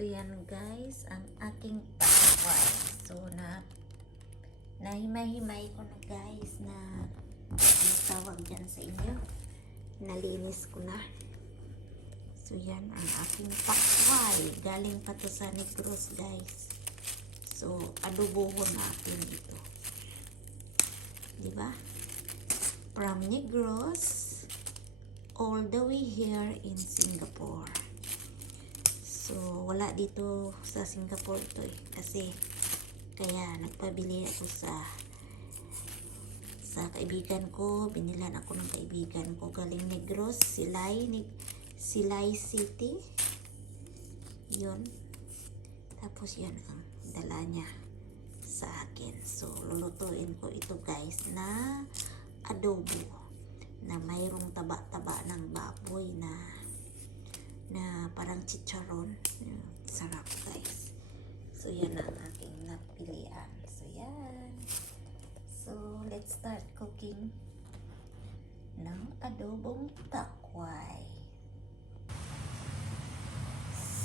So yan guys, ang aking takway. So nahimay-himay ko na guys na ano tawag dyan sa inyo. Nalinis ko na. So yan ang aking takway. Galing pa to sa Negros guys. So adobohon natin ito. Diba? From Negros all the way here in Singapore. So, wala dito sa Singapore ito eh. Kasi, kaya nagpabili ako sa kaibigan ko. Binilan ako ng kaibigan ko. Galing Negros, Silay City. Yun. Tapos yan ang dala niya sa akin. So, lulutuin ko ito guys na adobo. Na mayroong taba-taba ng baboy na parang chicharon. Sarap guys. So yan ang aking napilian. So yan. So let's start cooking ng adobong takway.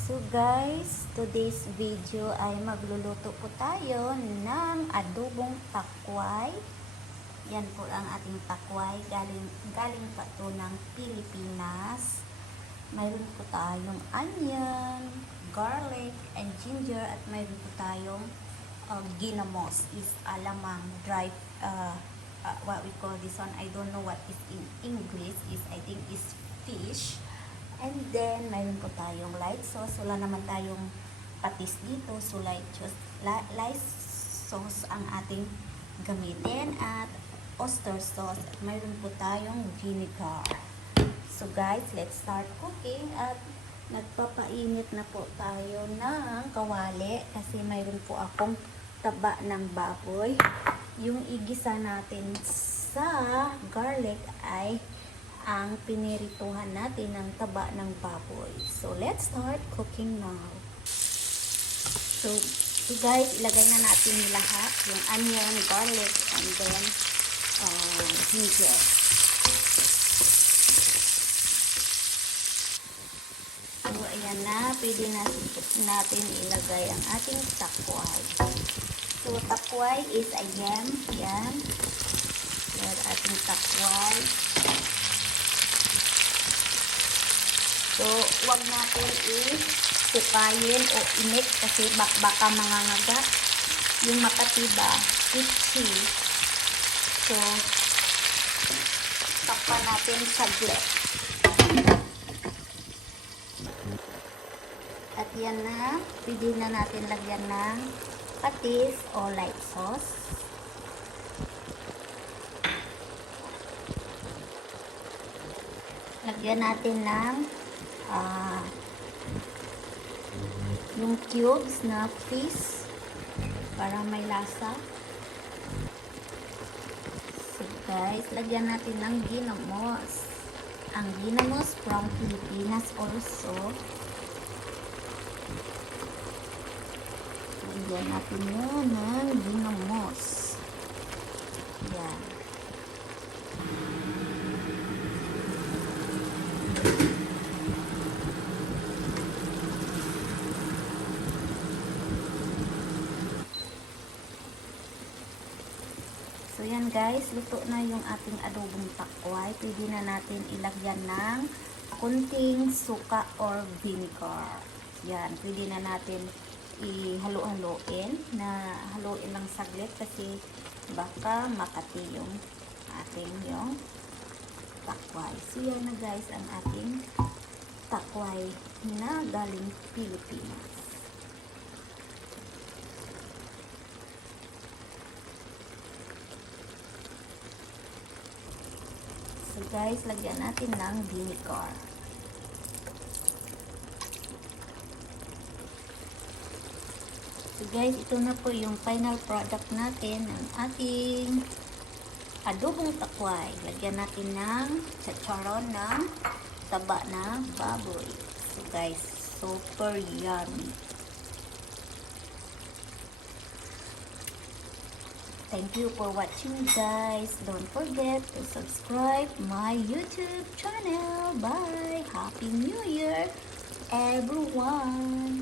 So guys, today's video ay magluluto po tayo ng adobong takway. Yan po ang ating takway. Galing pa to ng Pilipinas. Mayroon po tayong onion, garlic, and ginger. At mayroon po tayong ginamos, is alamang, dry, what we call this one. I don't know what is in English. I think is fish. And then, mayroon po tayong light sauce. Wala naman tayong patis dito. So, light sauce ang ating gamitin. At oyster sauce. At mayroon po tayong vinegar. So guys, let's start cooking. At nagpapainit na po tayo ng kawali kasi mayroon po akong taba ng baboy. Yung igisa natin sa garlic ay ang pinirituhan natin ng taba ng baboy. So let's start cooking now. So guys, ilagay na natin lahat. Yung onion, garlic, and then ginger. So, ayan na. Pwede natin ilagay ang ating takway. So, takway is a yam. Yan. Yan ating takway. So, huwag natin i-sukayin o init kasi baka mangangaga. Yung makatiba, itchy. So, takpan natin saglit. At yan na, pwede na natin lagyan ng patis o light sauce. Lagyan natin ng yung cubes na fish para may lasa. So guys, lagyan natin ng ginamos. Ang ginamos from Pilipinas also. Lagyan natin yun ng ginamos. Yan. So yan guys, luto na yung ating adobong takway. Pwede na natin ilagyan ng kunting suka or vinegar. Yan, pwede na natin ihalo-haloin, na haluin lang saglit kasi baka makati yung ating yung takway. So yan na guys ang ating takway na galing Pilipinas. So guys, lagyan natin ng vinegar. So guys, ito na po yung final product natin ng ating adobong takway. Lagyan natin ng chicharon ng taba na baboy. So guys, super yummy. Thank you for watching guys. Don't forget to subscribe my YouTube channel. Bye. Happy New Year everyone.